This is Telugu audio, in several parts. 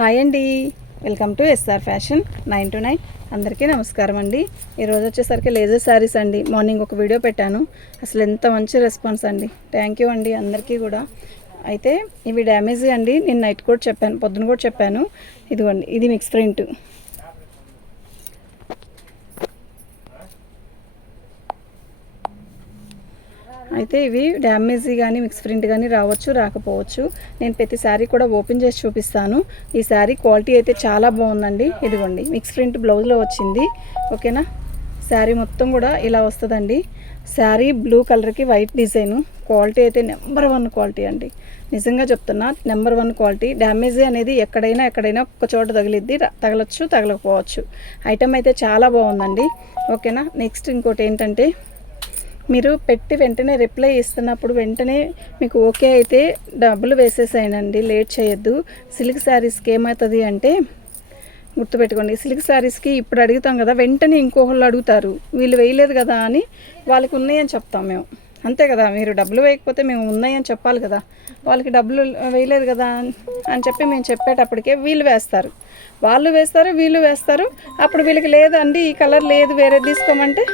హాయ్ అండి, welcome to SR fashion 9 to 9. అందరికీ నమస్కారం అండి. ఈరోజు వచ్చేసరికి లేజర్ శారీస్ అండి. మార్నింగ్ ఒక వీడియో పెట్టాను, అసలు ఎంత మంచి రెస్పాన్స్ అండి. థ్యాంక్ యూ అండి అందరికీ కూడా. అయితే ఇవి డ్యామేజ్ అండి, నేను నైట్ కూడా చెప్పాను, పొద్దున కూడా చెప్పాను. ఇదిగోండి, ఇది మిక్స్ ప్రింట్. అయితే ఇవి డ్యామేజ్ కానీ మిక్స్ ప్రింట్ కానీ రావచ్చు, రాకపోవచ్చు. నేను ప్రతి శారీ కూడా ఓపెన్ చేసి చూపిస్తాను. ఈ శారీ క్వాలిటీ అయితే చాలా బాగుందండి. ఇదిగోండి, మిక్స్ ప్రింట్ బ్లౌజ్లో వచ్చింది. ఓకేనా, శారీ మొత్తం కూడా ఇలా వస్తుందండి. శారీ బ్లూ కలర్కి వైట్ డిజైను. క్వాలిటీ అయితే నెంబర్ 1 క్వాలిటీ అండి. నిజంగా చెప్తున్నా, నెంబర్ 1 క్వాలిటీ. డ్యామేజ్ అనేది ఎక్కడైనా ఒక్క చోట తగిలిద్ది, తగలచ్చు, తగలకపోవచ్చు. ఐటమ్ అయితే చాలా బాగుందండి. ఓకేనా, నెక్స్ట్ ఇంకోటి ఏంటంటే, మీరు పెట్టి వెంటనే రిప్లై ఇస్తున్నప్పుడు వెంటనే మీకు ఓకే అయితే డబ్బులు వేసేసాయనండి, లేట్ చేయొద్దు. సిల్క్ శారీస్కి ఏమవుతుంది అంటే, గుర్తుపెట్టుకోండి, సిల్క్ శారీస్కి ఇప్పుడు అడుగుతాం కదా, వెంటనే ఇంకోళ్ళు అడుగుతారు, వీళ్ళు వేయలేదు కదా అని వాళ్ళకి ఉన్నాయని చెప్తాం మేము. అంతే కదా, మీరు డబ్బులు వేయకపోతే మేము ఉన్నాయని చెప్పాలి కదా. వాళ్ళకి డబ్బులు వేయలేదు కదా అని చెప్పి మేము చెప్పేటప్పటికే వీళ్ళు వేస్తారు, వాళ్ళు వేస్తారు, వీళ్ళు వేస్తారు. అప్పుడు వీళ్ళకి లేదండి, ఈ కలర్ లేదు, వేరే తీసుకోమంటే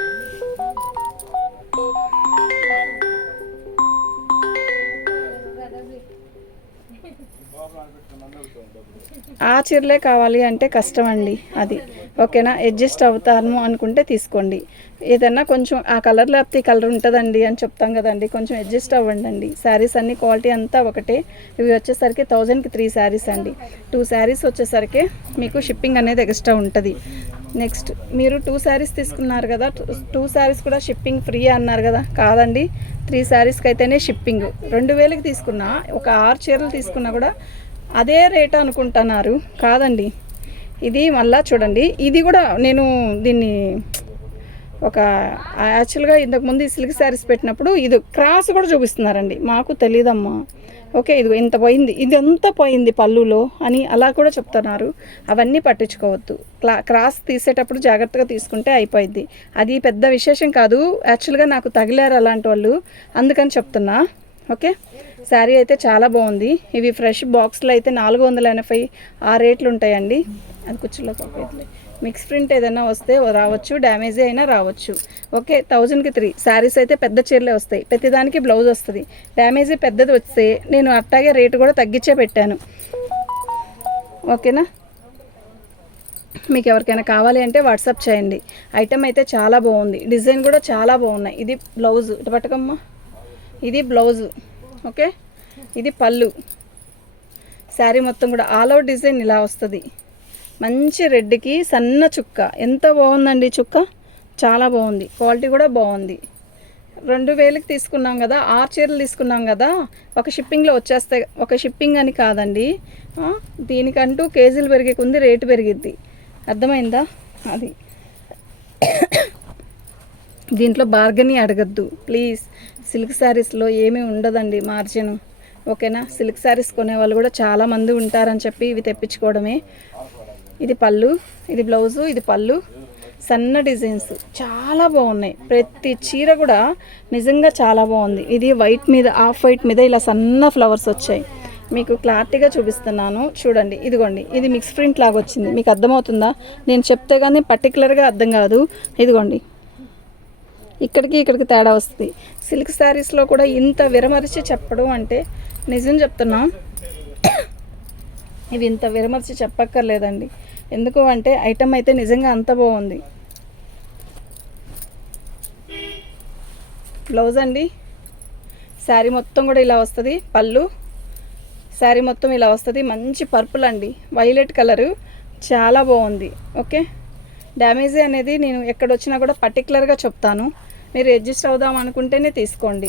ఆ చీరలే కావాలి అంటే కష్టం అండి అది. ఓకేనా, అడ్జస్ట్ అవుతాను అనుకుంటే తీసుకోండి. ఏదన్నా కొంచెం ఆ కలర్ లేకపోతే ఈ కలర్ ఉంటుందండి అని చెప్తాం కదండి, కొంచెం అడ్జస్ట్ అవ్వండి అండి. శారీస్ అన్ని క్వాలిటీ అంతా ఒకటే. ఇవి వచ్చేసరికి 1000కి 3 శారీస్ అండి. 2 శారీస్ వచ్చేసరికి మీకు షిప్పింగ్ అనేది ఎక్స్ట్రా ఉంటుంది. నెక్స్ట్, మీరు 2 శారీస్ తీసుకున్నారు కదా, 2 శారీస్ కూడా షిప్పింగ్ ఫ్రీ అన్నారు కదా, కాదండి. 3 శారీస్కి అయితేనే షిప్పింగ్. 2000కి తీసుకున్నా, ఒక 6 చీరలు తీసుకున్నా కూడా అదే రేట్ అనుకుంటున్నారు, కాదండి. ఇది మళ్ళా చూడండి, ఇది కూడా నేను దీన్ని ఒక యాక్చువల్గా ఇంతకుముందు ఈ సిల్క్ శారీస్ పెట్టినప్పుడు ఇది క్రాస్ కూడా చూపిస్తున్నారండి, మాకు తెలియదమ్మా. ఓకే, ఇది ఇంత పోయింది, ఇది అంతా పోయింది పళ్ళులో అని అలా కూడా చెప్తున్నారు. అవన్నీ పట్టించుకోవద్దు. క్రాస్ తీసేటప్పుడు జాగ్రత్తగా తీసుకుంటే అయిపోయింది. అది పెద్ద విశేషం కాదు. యాక్చువల్గా నాకు తగిలారు అలాంటి వాళ్ళు, అందుకని చెప్తున్నా. ఓకే, శారీ అయితే చాలా బాగుంది. ఇవి ఫ్రెష్ బాక్స్లో అయితే 480 ఆ రేట్లు ఉంటాయండి. అది కుర్చీలో పక్కైతే మిక్స్ ప్రింట్ ఏదైనా వస్తే రావచ్చు, డ్యామేజ్ అయినా రావచ్చు. ఓకే, 1000కి 3 శారీస్ అయితే పెద్ద చీరలే వస్తాయి, ప్రతిదానికి బ్లౌజ్ వస్తుంది. డ్యామేజ్ పెద్దది వస్తే నేను అట్టాగే రేటు కూడా తగ్గించే పెట్టాను. ఓకేనా, మీకు ఎవరికైనా కావాలి అంటే వాట్సాప్ చేయండి. ఐటమ్ అయితే చాలా బాగుంది, డిజైన్ కూడా చాలా బాగున్నాయి. ఇది బ్లౌజ్, ఇటు పట్టుకమ్మా, ఇది బ్లౌజు. ఓకే, ఇది పళ్ళు. శారీ మొత్తం కూడా ఆల్ అవుట్ డిజైన్ ఇలా వస్తుంది. మంచి రెడ్కి సన్న చుక్క, ఎంత బాగుందండి చుక్క, చాలా బాగుంది. క్వాలిటీ కూడా బాగుంది. 2000కి తీసుకున్నాం కదా, 6 చీరలు తీసుకున్నాం కదా, ఒక షిప్పింగ్లో వచ్చేస్తాయి. ఒక షిప్పింగ్ అని కాదండి, దీనికంటూ కేజీలు పెరిగే కొంది రేటు పెరిగిద్ది, అర్థమైందా? అది దీంట్లో బార్గెనింగ్ అడగద్దు ప్లీజ్. సిల్క్ శారీస్లో ఏమీ ఉండదండి మార్జిన్. ఓకేనా, సిల్క్ శారీస్ కొనే వాళ్ళు కూడా చాలామంది ఉంటారని చెప్పి ఇవి తెప్పించుకోవడమే. ఇది పళ్ళు, ఇది బ్లౌజు, ఇది పళ్ళు. సన్న డిజైన్స్ చాలా బాగున్నాయి. ప్రతి చీర కూడా నిజంగా చాలా బాగుంది. ఇది వైట్ మీద, ఆఫ్ వైట్ మీద ఇలా సన్న ఫ్లవర్స్ వచ్చాయి. మీకు క్లారిటీగా చూపిస్తున్నాను చూడండి. ఇదిగోండి, ఇది మిక్స్ ప్రింట్ లాగా వచ్చింది. మీకు అర్థమవుతుందా? నేను చెప్తే కానీ పర్టికులర్గా అర్థం కాదు. ఇదిగోండి, ఇక్కడికి తేడా వస్తుంది. సిల్క్ శారీస్లో కూడా ఇంత విరమరిచి చెప్పడం అంటే, నిజం చెప్తున్నా, ఇవి ఇంత విరమరిచి చెప్పక్కర్లేదండి. ఎందుకు అంటే ఐటమ్ అయితే నిజంగా అంత బాగుంది. బ్లౌజ్ అండి, శారీ మొత్తం కూడా ఇలా వస్తుంది. పళ్ళు, శారీ మొత్తం ఇలా వస్తుంది. మంచి పర్పుల్ అండి, వైలెట్ కలరు, చాలా బాగుంది. ఓకే, డ్యామేజ్ అనేది నేను ఎక్కడొచ్చినా కూడా పర్టికులర్గా చెప్తాను. మీరు అడ్జస్ట్ అవుదాం అనుకుంటేనే తీసుకోండి.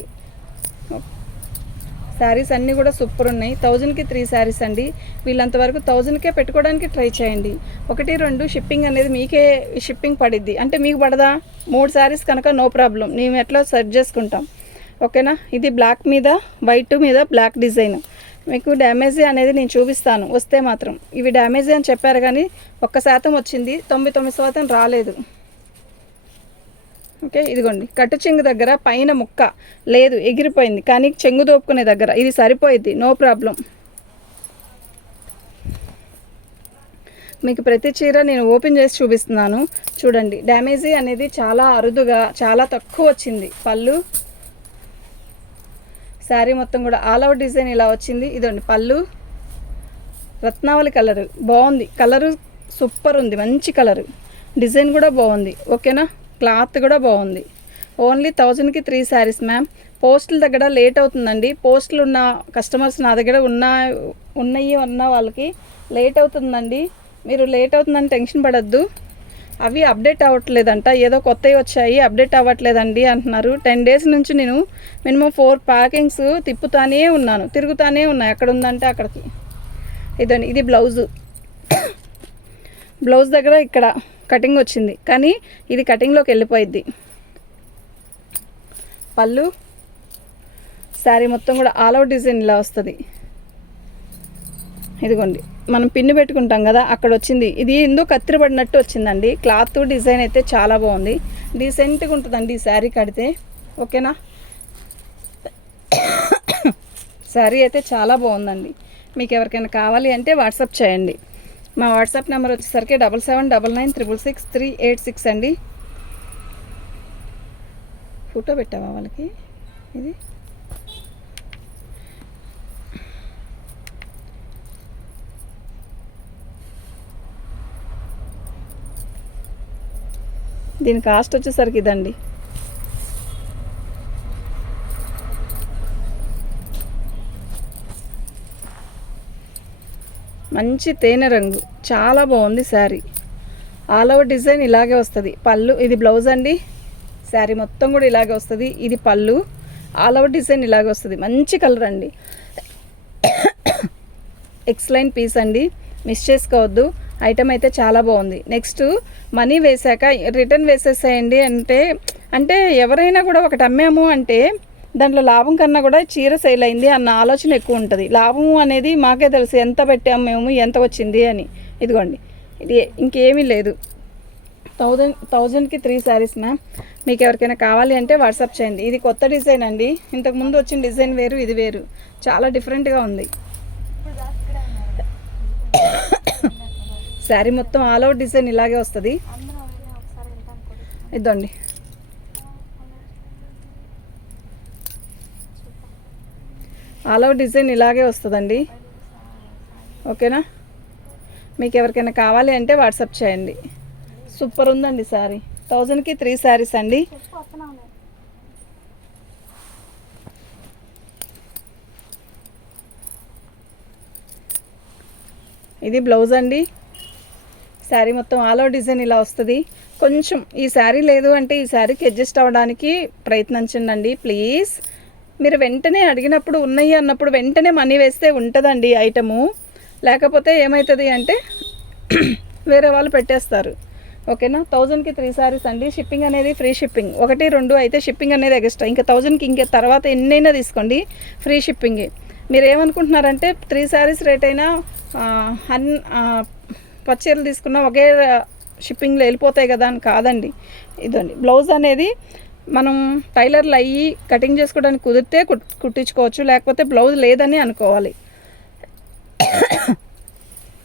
శారీస్ అన్నీ కూడా సూపర్ ఉన్నాయి. 1000కి 3 శారీస్ అండి. వీళ్ళంతవరకు 1000కే పెట్టుకోవడానికి ట్రై చేయండి. 1, 2 షిప్పింగ్ అనేది మీకే షిప్పింగ్ పడిద్ది అంటే మీకు పడదా? 3 శారీస్ కనుక నో ప్రాబ్లం, మేము ఎట్లా సెర్చ్ చేసుకుంటాం. ఓకేనా, ఇది బ్లాక్ మీద వైట్ మీద బ్లాక్ డిజైన్. మీకు డ్యామేజ్ అనేది నేను చూపిస్తాను వస్తే మాత్రం. ఇవి డ్యామేజ్ అని చెప్పారు కానీ 1% వచ్చింది, 99% రాలేదు. ఓకే, ఇదిగోండి, కట్టు చెంగు దగ్గర పైన ముక్క లేదు, ఎగిరిపోయింది. కానీ చెంగు దోపుకునే దగ్గర ఇది సరిపోయిద్ది, నో ప్రాబ్లం. మీకు ప్రతి చీర నేను ఓపెన్ చేసి చూపిస్తున్నాను చూడండి. డ్యామేజీ అనేది చాలా అరుదుగా చాలా తక్కువ వచ్చింది. పళ్ళు శారీ మొత్తం కూడా ఆల్ ఓవర్ డిజైన్ ఇలా వచ్చింది. ఇదండి పళ్ళు, రత్నావళి కలరు బాగుంది. కలరు సూపర్ ఉంది, మంచి కలరు. డిజైన్ కూడా బాగుంది. ఓకేనా, క్లాత్ కూడా బాగుంది. ఓన్లీ 1000కి 3 శారీస్ మ్యామ్. పోస్టుల దగ్గర లేట్ అవుతుందండి. పోస్టులు ఉన్న కస్టమర్స్ నా దగ్గర ఉన్న వాళ్ళకి లేట్ అవుతుందండి. మీరు లేట్ అవుతుందని టెన్షన్ పడద్దు. అవి అప్డేట్ అవ్వట్లేదంట, ఏదో కొత్తవి వచ్చాయి అప్డేట్ అవ్వట్లేదండి అంటున్నారు. 10 డేస్ నుంచి నేను మినిమం 4 ప్యాకింగ్స్ తిప్పుతానే ఉన్నాను, తిరుగుతానే ఉన్నాయి ఎక్కడ ఉందంటే అక్కడికి. ఇదండి, ఇది బ్లౌజు. బ్లౌజ్ దగ్గర ఇక్కడ కటింగ్ వచ్చింది, కానీ ఇది కటింగ్లోకి వెళ్ళిపోయిద్ది. పళ్ళు, శారీ మొత్తం కూడా ఆల్ అవుట్ డిజైన్ ఇలా వస్తుంది. ఇదిగోండి, మనం పిన్ను పెట్టుకుంటాం కదా అక్కడ వచ్చింది. ఇది ఎందుకు కత్తిరబడినట్టు వచ్చిందండి. క్లాత్ డిజైన్ అయితే చాలా బాగుంది, డీసెంట్గా ఉంటుందండి ఈ శారీ కడితే. ఓకేనా, శారీ అయితే చాలా బాగుందండి. మీకు ఎవరికైనా కావాలి అంటే వాట్సాప్ చేయండి. మా వాట్సాప్ నెంబర్ వచ్చేసరికి 7799666386 అండి. ఫోటో పెట్టావా వాళ్ళకి? ఇది దీని కాస్ట్ వచ్చేసరికి ఇదండి. మంచి తేనె రంగు, చాలా బాగుంది శారీ. ఆల్ ఓవర్ డిజైన్ ఇలాగే వస్తుంది. పళ్ళు, ఇది బ్లౌజ్ అండి. శారీ మొత్తం కూడా ఇలాగే వస్తుంది. ఇది పళ్ళు, ఆల్ ఓవర్ డిజైన్ ఇలాగే వస్తుంది. మంచి కలర్ అండి, ఎక్స్లైన్ పీస్ అండి, మిస్ చేసుకోవద్దు. ఐటమ్ అయితే చాలా బాగుంది. నెక్స్ట్ మనీ వేసాక రిటర్న్ వేసేసేయండి. అంటే ఎవరైనా కూడా ఒకటి అమ్మాము అంటే దాంట్లో లాభం కన్నా కూడా చీర సేల్ అయింది అన్న ఆలోచన ఎక్కువ ఉంటుంది. లాభం అనేది మాకే తెలుసు, ఎంత పెట్టాము మేము, ఎంత వచ్చింది అని. ఇదిగోండి, ఇది ఇంకేమీ లేదు. 1000కి 3 శారీస్ మ్యామ్. మీకు ఎవరికైనా కావాలి అంటే వాట్సాప్ చేయండి. ఇది కొత్త డిజైన్ అండి, ఇంతకుముందు వచ్చిన డిజైన్ వేరు, ఇది వేరు, చాలా డిఫరెంట్గా ఉంది. శారీ మొత్తం ఆల్ ఓవర్ డిజైన్ ఇలాగే వస్తుంది. ఇదండి, ఆల్ ఓవర్ డిజైన్ ఇలాగే వస్తుందండి. ఓకేనా, మీకు ఎవరికైనా కావాలి అంటే వాట్సాప్ చేయండి. సూపర్ ఉందండి శారీ. 1000కి 3 శారీస్ అండి. ఇది బ్లౌజ్ అండి. శారీ మొత్తం ఆల్ ఓవర్ డిజైన్ ఇలా వస్తుంది. కొంచెం ఈ శారీ లేదు అంటే ఈ శారీకి అడ్జస్ట్ అవ్వడానికి ప్రయత్నించండి ప్లీజ్. మీరు వెంటనే అడిగినప్పుడు ఉన్నాయి అన్నప్పుడు వెంటనే మనీ వేస్తే ఉంటుందండి ఐటము. లేకపోతే ఏమవుతుంది అంటే వేరే వాళ్ళు పెట్టేస్తారు. ఓకేనా, 1000కి 3 శారీస్ అండి. షిప్పింగ్ అనేది ఫ్రీ షిప్పింగ్. 1, 2 అయితే షిప్పింగ్ అనేది ఎక్స్ట్రా. ఇంకా 1000కి ఇంకా తర్వాత ఎన్నైనా తీసుకోండి, ఫ్రీ షిప్పింగే. మీరు ఏమనుకుంటున్నారంటే 3 శారీస్ రేట్ అయినా పచ్చీరలు తీసుకున్నా ఒకే షిప్పింగ్లో వెళ్ళిపోతాయి కదా అని కాదండి. ఇదండి, బ్లౌజ్ అనేది మనం టైలర్లు అయ్యి కటింగ్ చేసుకోవడానికి కుదిరితే కుట్టించుకోవచ్చు, లేకపోతే బ్లౌజ్ లేదని అనుకోవాలి.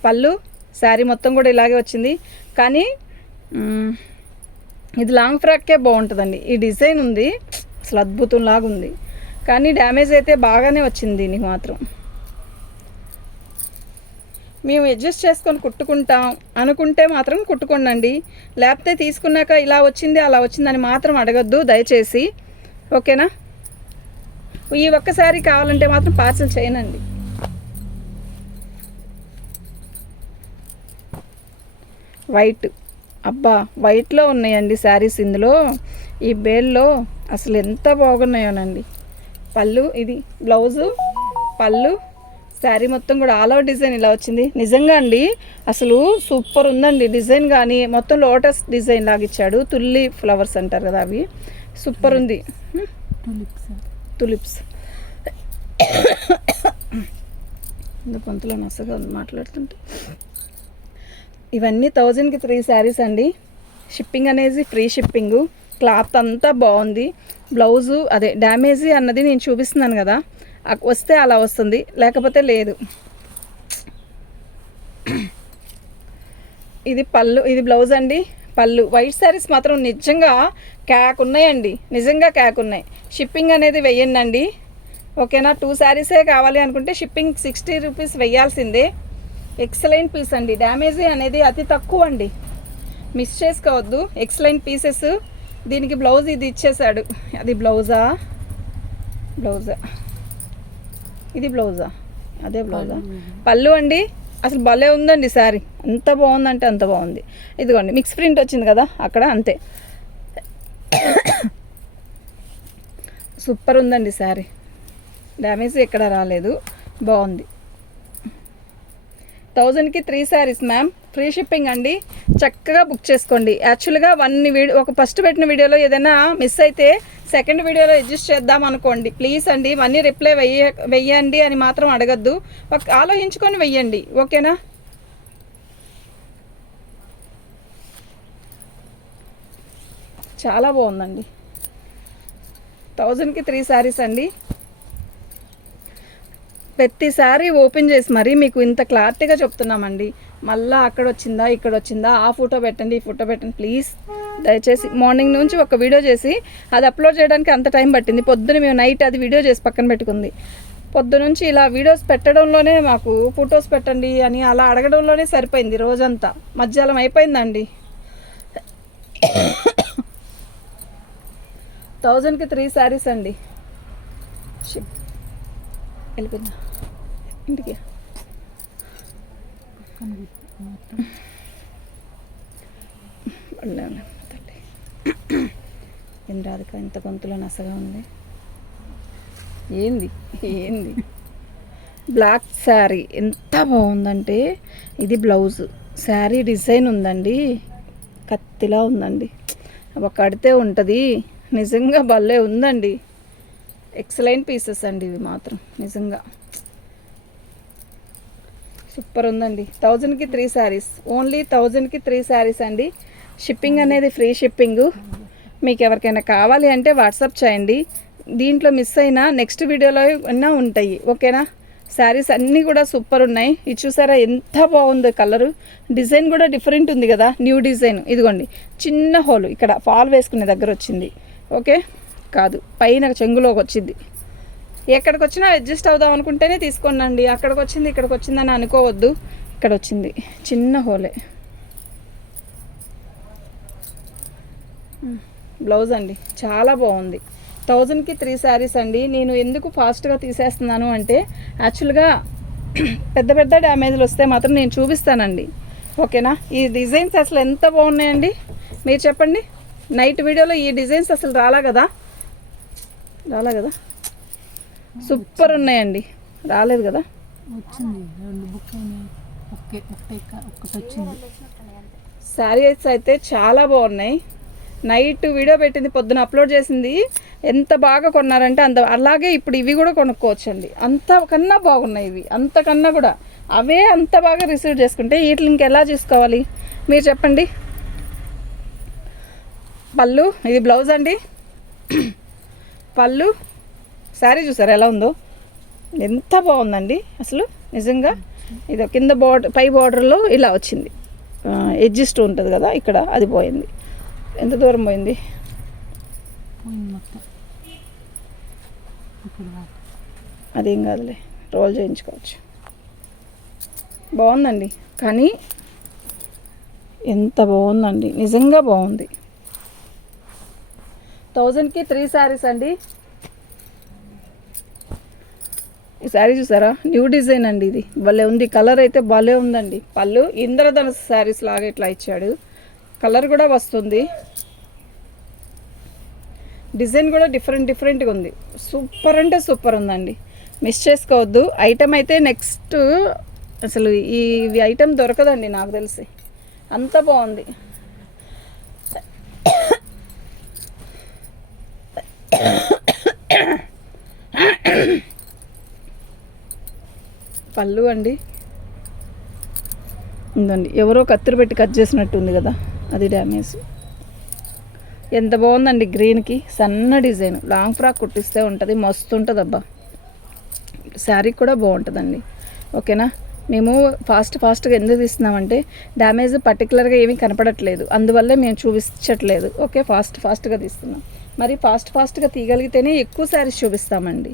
పళ్ళు, శారీ మొత్తం కూడా ఇలాగే వచ్చింది. కానీ ఇది లాంగ్ ఫ్రాక్కే బాగుంటుందండి. ఈ డిజైన్ ఉంది, అసలు అద్భుతంలాగా ఉంది. కానీ డ్యామేజ్ అయితే బాగానే వచ్చింది దీనికి మాత్రం. మేము అడ్జస్ట్ చేసుకొని కుట్టుకుంటాం అనుకుంటే మాత్రం కుట్టుకోండి. లేకపోతే తీసుకున్నాక ఇలా వచ్చింది అలా వచ్చిందని మాత్రం అడగద్దు దయచేసి. ఓకేనా, ఈ ఒక్కసారి కావాలంటే మాత్రం పార్సల్ చేయనండి. వైట్, అబ్బా వైట్లో ఉన్నాయండి శారీస్ ఇందులో. ఈ బేల్లో అసలు ఎంత బాగున్నాయోనండి. పళ్ళు, ఇది బ్లౌజు, పళ్ళు, శారీ మొత్తం కూడా ఆల్ ఓవర్ డిజైన్ ఇలా వచ్చింది. నిజంగా అండి అసలు సూపర్ ఉందండి డిజైన్. కానీ మొత్తం లోటస్ డిజైన్ లాగా ఇచ్చాడు. తుల్లి ఫ్లవర్స్ అంటారు కదా, అవి సూపర్ ఉంది. తులిప్స్ గొంతులో నసగా మాట్లాడుతుంటే. ఇవన్నీ 1000కి 3 శారీస్ అండి. షిప్పింగ్ అనేది ఫ్రీ షిప్పింగు. క్లాత్ అంతా బాగుంది. బ్లౌజు అదే డ్యామేజీ అన్నది నేను చూపిస్తున్నాను కదా, వస్తే అలా వస్తుంది, లేకపోతే లేదు. ఇది పళ్ళు, ఇది బ్లౌజ్ అండి. పళ్ళు వైట్ శారీస్ మాత్రం నిజంగా క్యాక్ ఉన్నాయండి, నిజంగా క్యాక్ ఉన్నాయి. షిప్పింగ్ అనేది వెయ్యండి, ఓకేనా. 2 శారీసే కావాలి అనుకుంటే షిప్పింగ్ 60 రూపీస్ వెయ్యాల్సిందే. ఎక్సలెంట్ పీస్ అండి, డ్యామేజీ అనేది అతి తక్కువ అండి, మిస్ చేసుకోవద్దు. Excellent pieces. దీనికి బ్లౌజ్ ఇది ఇచ్చేసాడు, అది బ్లౌజా, ఇది బ్లౌజా, అదే బ్లౌజా. పళ్ళు అండి, అసలు భలే ఉందండి శారీ, ఎంత బాగుందంటే అంత బాగుంది. ఇదిగోండి మిక్స్ ప్రింట్ వచ్చింది కదా అక్కడ, అంతే. సూపర్ ఉందండి శారీ, డ్యామేజ్ ఎక్కడ రాలేదు, బాగుంది. 1000కి 3 శారీస్ మ్యామ్, ఫ్రీ షిప్పింగ్ అండి. చక్కగా బుక్ చేసుకోండి. యాక్చువల్గా ఒక ఫస్ట్ పెట్టిన వీడియోలో ఏదైనా మిస్ అయితే సెకండ్ వీడియోలో అడ్జస్ట్ చేద్దాం అనుకోండి. ప్లీజ్ అండి, మనీ రిప్లై వెయ్యండి అని మాత్రం అడగద్దు, ఆలోచించుకొని వెయ్యండి, ఓకేనా. చాలా బాగుందండి. 1000కి 3 శారీస్ అండి. ప్రతిసారి ఓపెన్ చేసి మరీ మీకు ఇంత క్లారిటీగా చెప్తున్నామండి. మళ్ళీ అక్కడ వచ్చిందా ఇక్కడ వచ్చిందా, ఆ ఫోటో పెట్టండి ఈ ఫోటో పెట్టండి, ప్లీజ్ దయచేసి. మార్నింగ్ నుంచి ఒక వీడియో చేసి అది అప్లోడ్ చేయడానికి అంత టైం పట్టింది. పొద్దున మేము నైట్ అది వీడియో చేసి పక్కన పెట్టుకుంది. పొద్దు నుంచి ఇలా వీడియోస్ పెట్టడంలోనే మాకు ఫొటోస్ పెట్టండి అని అలా అడగడంలోనే సరిపోయింది రోజంతా, మధ్యాహ్నం అయిపోయిందండి. 1000కి 3 శారీస్ అండి. వెళ్ళిపోయిందా ఇంటికి? ఏం రాదుక, ఇంత గొంతులో నసగా ఉంది. ఏంది బ్లాక్ శారీ ఎంత బాగుందంటే, ఇది బ్లౌజ్, శారీ డిజైన్ ఉందండి, కత్తిలా ఉందండి, ఒక కడితే ఉంటుంది, నిజంగా భలే ఉందండి. ఎక్సలెంట్ పీసెస్ అండి ఇవి మాత్రం, నిజంగా సూపర్ ఉందండి. 1000కి 3 శారీస్, ఓన్లీ 1000కి 3 శారీస్ అండి. షిప్పింగ్ అనేది ఫ్రీ షిప్పింగు. మీకు ఎవరికైనా కావాలి అంటే వాట్సాప్ చేయండి. దీంట్లో మిస్ అయినా నెక్స్ట్ వీడియోలో అయినా ఉంటాయి, ఓకేనా. శారీస్ అన్నీ కూడా సూపర్ ఉన్నాయి. ఇది చూసారా ఎంత బాగుందో కలరు, డిజైన్ కూడా డిఫరెంట్ ఉంది కదా, న్యూ డిజైన్. ఇదిగోండి చిన్న హోలు ఇక్కడ ఫాల్ వేసుకునే దగ్గర వచ్చింది, ఓకే. కాదు పైన చెంగులోకి వచ్చింది. ఎక్కడికి వచ్చినా అడ్జస్ట్ అవుదాం అనుకుంటేనే తీసుకోండి. అక్కడికి వచ్చింది ఇక్కడికి వచ్చిందని అనుకోవద్దు, ఇక్కడ వచ్చింది చిన్న హోలే. బ్లౌజ్ అండి చాలా బాగుంది. 1000కి 3 శారీస్ అండి. నేను ఎందుకు ఫాస్ట్గా తీసేస్తున్నాను అంటే, యాక్చువల్గా పెద్ద పెద్ద డ్యామేజ్లు వస్తే మాత్రం నేను చూపిస్తానండి, ఓకేనా. ఈ డిజైన్స్ అసలు ఎంత బాగున్నాయండి, మీరు చెప్పండి. నైట్ వీడియోలో ఈ డిజైన్స్ అసలు రాలా కదా, సూపర్ ఉన్నాయండి. రాలేదు కదా, శారీస్ అయితే చాలా బాగున్నాయి. నైట్ వీడియో పెట్టింది, పొద్దున అప్లోడ్ చేసింది, ఎంత బాగా కొన్నారంటే అలాగే ఇప్పుడు ఇవి కూడా కొనుక్కోవచ్చండి, అంతకన్నా బాగున్నాయి ఇవి, అంతకన్నా కూడా అవే అంత బాగా రిసీవ్ చేసుకుంటే వీటిని ఇంకెలా చూసుకోవాలి మీరు చెప్పండి. పళ్ళు, ఇది బ్లౌజ్ అండి. పళ్ళు, శారీ చూసారా ఎలా ఉందో, ఎంత బాగుందండి అసలు నిజంగా. ఇది కింద పై బార్డర్లో ఇలా వచ్చింది, ఎడ్జిస్ట్ ఉంటుంది కదా ఇక్కడ, అది పోయింది. ఎంత దూరం పోయింది, అదేం కాదులే, రోల్ చేయించుకోవచ్చు. బాగుందండి, కానీ ఎంత బాగుందండి, నిజంగా బాగుంది. 1000కి 3 శారీస్ అండి. ఈ శారీ చూసారా న్యూ డిజైన్ అండి, ఇది భలే ఉంది, కలర్ అయితే భలే ఉందండి. పళ్ళు ఇంద్రధనుసు శారీస్ లాగా ఇట్లా ఇచ్చాడు, కలర్ కూడా వస్తుంది, డిజైన్ కూడా డిఫరెంట్గా ఉంది. సూపర్ అంటే సూపర్ ఉందండి, మిస్ చేసుకోవద్దు. ఐటమ్ అయితే నెక్స్ట్ అసలు ఈ ఐటమ్ దొరకదండి నాకు తెలిసి, అంత బాగుంది. పళ్ళు అండి, ఉందండి, ఎవరో కత్తిరి పెట్టి కట్ చేసినట్టు ఉంది కదా, అది డ్యామేజ్. ఎంత బాగుందండి, గ్రీన్కి సన్న డిజైన్, లాంగ్ ఫ్రాక్ కుట్టిస్తే ఉంటుంది, మస్తు ఉంటుంది అబ్బా. శారీ కూడా బాగుంటుందండి, ఓకేనా. మేము ఫాస్ట్గా ఎందుకు తీస్తున్నామంటే డ్యామేజ్ పర్టికులర్గా ఏమీ కనపడట్లేదు, అందువల్లే మేము చూపించట్లేదు. ఓకే, ఫాస్ట్గా తీస్తున్నాం. మరి ఫాస్ట్గా తీయగలిగితేనే ఎక్కువ శారీస్ చూపిస్తామండి.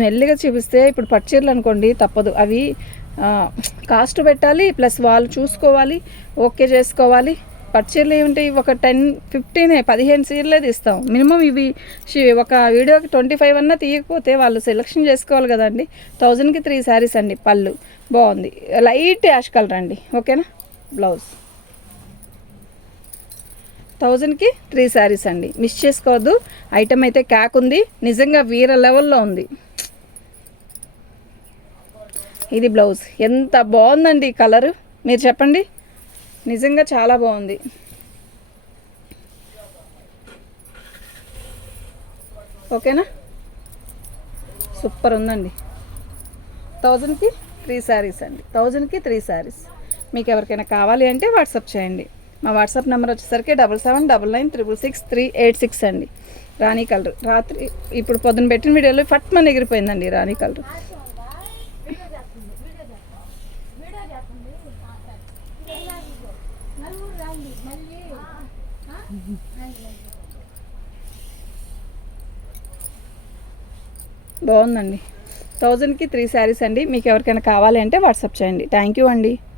మెల్లిగా చూపిస్తే ఇప్పుడు పట్టు చీరలు అనుకోండి తప్పదు, అవి కాస్ట్ పెట్టాలి, ప్లస్ వాళ్ళు చూసుకోవాలి, ఓకే చేసుకోవాలి. పట్టు చీరలు ఏముంటాయి, ఒక 15 చీరలే తీస్తాం మినిమం. ఇవి ఒక వీడియోకి 25 అన్నా తీయకపోతే వాళ్ళు సెలెక్షన్ చేసుకోవాలి కదండి. 1000కి 3 శారీస్ అండి. పళ్ళు బాగుంది, లైట్ యాష్ కలర్ అండి. ఓకేనా, బ్లౌజ్ 1000కి 3 శారీస్ అండి. మిస్ చేసుకోవద్దు. ఐటమ్ అయితే క్యాక్ ఉంది, నిజంగా వీర లెవెల్లో ఉంది. ఇది బ్లౌజ్, ఎంత బాగుందండి కలరు, మీరు చెప్పండి. నిజంగా చాలా బాగుంది. ఓకేనా, సూపర్ ఉందండి. 1000కి 3 శారీస్ అండి. 1000కి 3 శారీస్. మీకు ఎవరికైనా కావాలి అంటే వాట్సాప్ చేయండి. మా వాట్సాప్ నెంబర్ వచ్చేసరికి 7799666386 అండి. రాణి కలర్ రాత్రి ఇప్పుడు పొద్దున పెట్టిన వీడియోలో ఫట్మన్ ఎగిరిపోయిందండి రాణి కలర్. బాగుందండి. 1000కి 3 శారీస్ అండి. మీకు ఎవరికైనా కావాలి అంటే వాట్సాప్ చేయండి. థ్యాంక్ యూ అండి.